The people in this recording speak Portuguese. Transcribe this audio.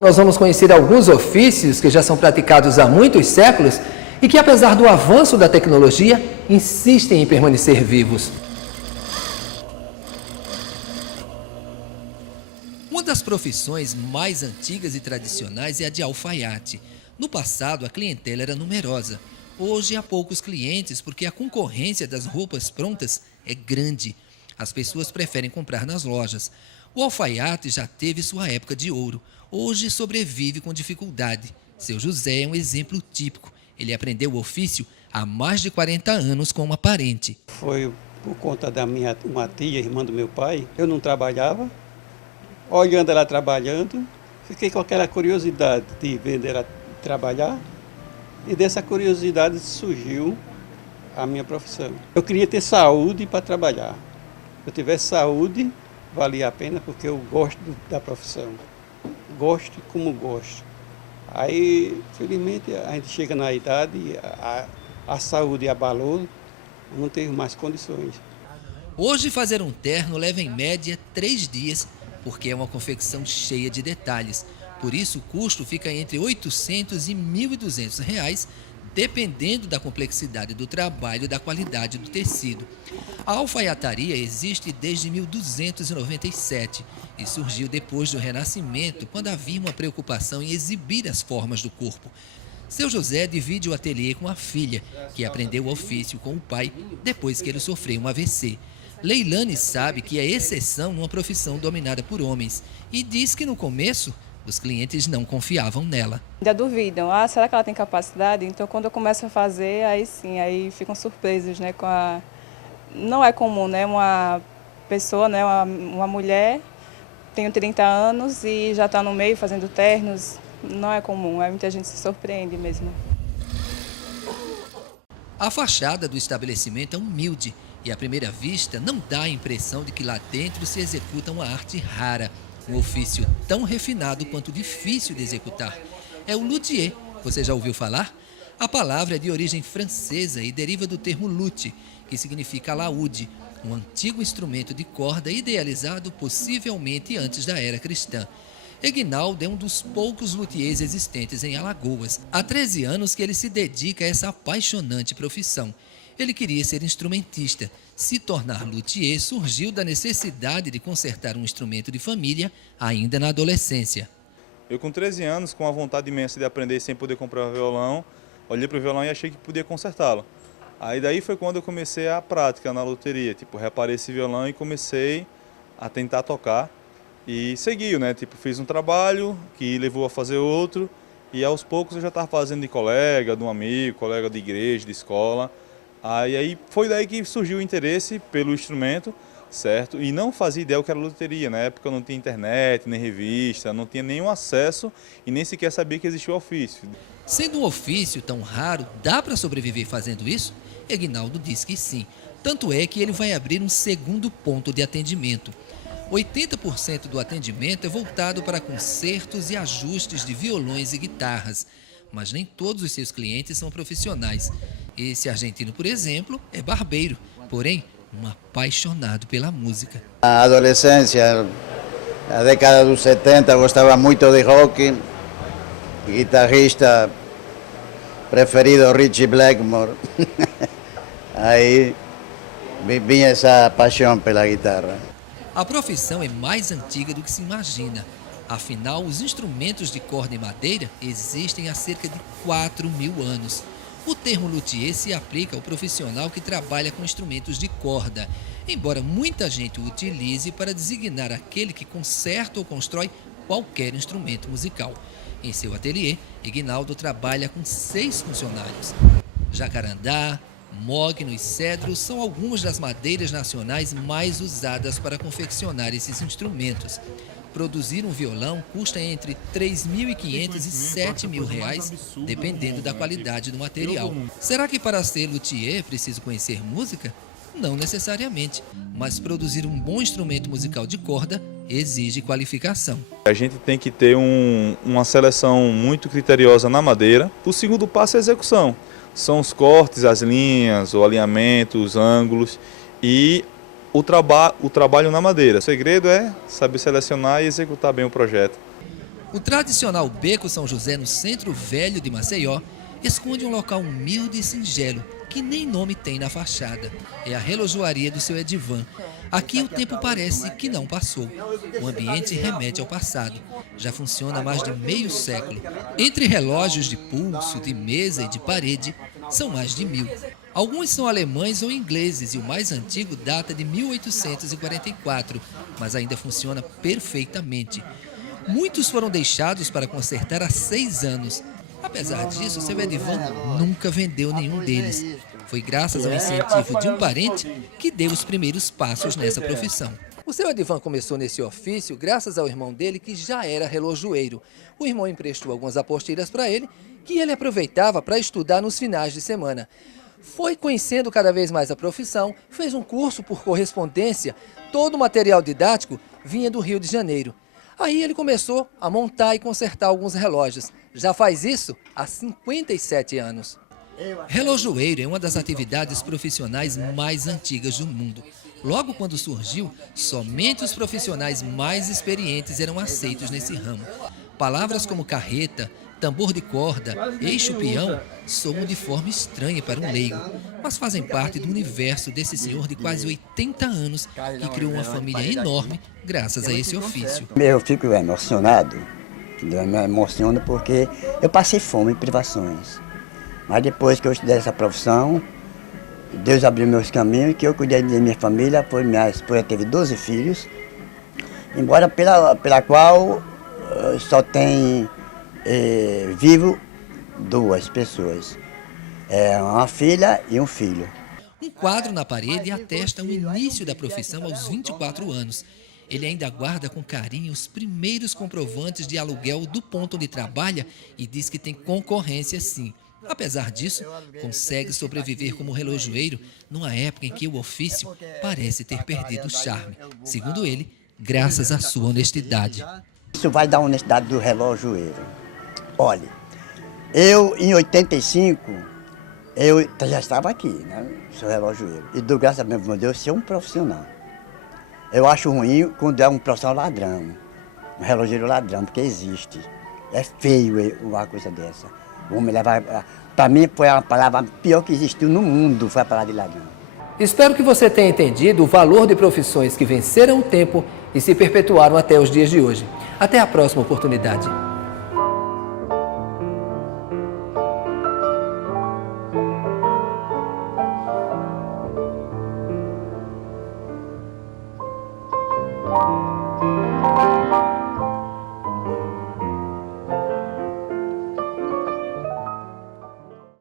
Nós vamos conhecer alguns ofícios que já são praticados há muitos séculos e que, apesar do avanço da tecnologia, insistem em permanecer vivos. Uma das profissões mais antigas e tradicionais é a de alfaiate. No passado, a clientela era numerosa. Hoje, há poucos clientes porque a concorrência das roupas prontas é grande. As pessoas preferem comprar nas lojas. O alfaiate já teve sua época de ouro. Hoje sobrevive com dificuldade. Seu José é um exemplo típico. Ele aprendeu o ofício há mais de 40 anos com uma parente. Foi por conta da uma tia, irmã do meu pai. Eu não trabalhava. Olhando ela trabalhando, fiquei com aquela curiosidade de ver ela trabalhar. E dessa curiosidade surgiu a minha profissão. Eu queria ter saúde para trabalhar. Se eu tivesse saúde, valia a pena, porque eu gosto da profissão. Gosto como gosto. Aí, felizmente, a gente chega na idade, a saúde abalou, não tenho mais condições. Hoje, fazer um terno leva em média 3 dias, porque é uma confecção cheia de detalhes. Por isso, o custo fica entre R$ 800 e R$ 1.200, dependendo da complexidade do trabalho e da qualidade do tecido. A alfaiataria existe desde 1297 e surgiu depois do Renascimento, quando havia uma preocupação em exibir as formas do corpo. Seu José divide o ateliê com a filha, que aprendeu o ofício com o pai depois que ele sofreu um AVC. Leilane sabe que é exceção numa profissão dominada por homens e diz que no começo os clientes não confiavam nela. Ainda duvidam, será que ela tem capacidade? Então quando eu começo a fazer, aí sim, aí ficam surpresos, né? Não é comum, né? Uma pessoa, né? Uma mulher, tem 30 anos e já está no meio fazendo ternos, não é comum, aí muita gente se surpreende mesmo. A fachada do estabelecimento é humilde e à primeira vista não dá a impressão de que lá dentro se executa uma arte rara. Um ofício tão refinado quanto difícil de executar. É o luthier. Você já ouviu falar? A palavra é de origem francesa e deriva do termo luth, que significa alaúde, um antigo instrumento de corda idealizado possivelmente antes da era cristã. Eguinaldo é um dos poucos luthiers existentes em Alagoas. Há 13 anos que ele se dedica a essa apaixonante profissão. Ele queria ser instrumentista. Se tornar luthier surgiu da necessidade de consertar um instrumento de família ainda na adolescência. Eu com 13 anos, com a vontade imensa de aprender sem poder comprar um violão, olhei para o violão e achei que podia consertá-lo. Aí daí foi quando eu comecei a prática na luteria, reparei esse violão e comecei a tentar tocar e seguiu, né? Fiz um trabalho que levou a fazer outro e aos poucos eu já estava fazendo de colega, de um amigo, colega de igreja, de escola. Aí foi daí que surgiu o interesse pelo instrumento, certo? E não fazia ideia o que era luteria. Na época eu não tinha internet, nem revista, não tinha nenhum acesso e nem sequer sabia que existia o ofício. Sendo um ofício tão raro, dá para sobreviver fazendo isso? Eguinaldo diz que sim. Tanto é que ele vai abrir um segundo ponto de atendimento. 80% do atendimento é voltado para consertos e ajustes de violões e guitarras. Mas nem todos os seus clientes são profissionais. Esse argentino, por exemplo, é barbeiro, porém, um apaixonado pela música. Na adolescência, na década dos 70, gostava muito de rock. Guitarrista preferido, Ritchie Blackmore. Aí vinha essa paixão pela guitarra. A profissão é mais antiga do que se imagina. Afinal, os instrumentos de corda e madeira existem há cerca de 4.000 anos. O termo luthier se aplica ao profissional que trabalha com instrumentos de corda, embora muita gente o utilize para designar aquele que conserta ou constrói qualquer instrumento musical. Em seu ateliê, Eguinaldo trabalha com 6 funcionários. Jacarandá, mogno e cedro são algumas das madeiras nacionais mais usadas para confeccionar esses instrumentos. Produzir um violão custa entre R$ 3.500 e R$ 7.000, dependendo da qualidade do material. Será que para ser luthier é preciso conhecer música? Não necessariamente, mas produzir um bom instrumento musical de corda exige qualificação. A gente tem que ter uma seleção muito criteriosa na madeira. O segundo passo é a execução. São os cortes, as linhas, o alinhamento, os ângulos e o trabalho na madeira. O segredo é saber selecionar e executar bem o projeto. O tradicional Beco São José, no centro velho de Maceió, esconde um local humilde e singelo, que nem nome tem na fachada. É a relojoaria do seu Edivan. Aqui o tempo parece que não passou. O ambiente remete ao passado. Já funciona há mais de meio século. Entre relógios de pulso, de mesa e de parede, são mais de 1000. Alguns são alemães ou ingleses e o mais antigo data de 1844, mas ainda funciona perfeitamente. Muitos foram deixados para consertar há 6 anos. Apesar disso, seu Edivan nunca vendeu nenhum deles. Foi graças ao incentivo de um parente que deu os primeiros passos nessa profissão. O seu Edivan começou nesse ofício graças ao irmão dele, que já era relojoeiro. O irmão emprestou algumas apostilhas para ele, que ele aproveitava para estudar nos finais de semana. Foi conhecendo cada vez mais a profissão, fez um curso por correspondência, todo o material didático vinha do Rio de Janeiro. Aí ele começou a montar e consertar alguns relógios. Já faz isso há 57 anos. Relojoeiro é uma das atividades profissionais mais antigas do mundo. Logo quando surgiu, somente os profissionais mais experientes eram aceitos nesse ramo. Palavras como carreta, tambor de corda, eixo-peão soam de forma estranha para um leigo, mas fazem parte do universo desse senhor de quase 80 anos que criou uma família enorme graças a esse ofício. Eu fico emocionado, eu me emociono porque eu passei fome e privações. Mas depois que eu estudei essa profissão, Deus abriu meus caminhos, que eu cuidei da minha família, minha esposa teve 12 filhos, embora pela qual só tem vivo 2 pessoas, uma filha e um filho. Um quadro na parede atesta o início da profissão aos 24 anos. Ele ainda guarda com carinho os primeiros comprovantes de aluguel do ponto onde trabalha e diz que tem concorrência sim. Apesar disso, consegue sobreviver como relojoeiro numa época em que o ofício parece ter perdido o charme. Segundo ele, graças à sua honestidade. Isso vai da honestidade do relojoeiro. Olha, eu em 85, eu já estava aqui, né? Sou relojoeiro. E dou graças a meu Deus ser um profissional. Eu acho ruim quando é um profissional ladrão, um relojoeiro ladrão, porque existe. É feio uma coisa dessa. Vou me levar. Para mim foi a palavra pior que existiu no mundo, foi a palavra de ladrão. Espero que você tenha entendido o valor de profissões que venceram o tempo e se perpetuaram até os dias de hoje. Até a próxima oportunidade.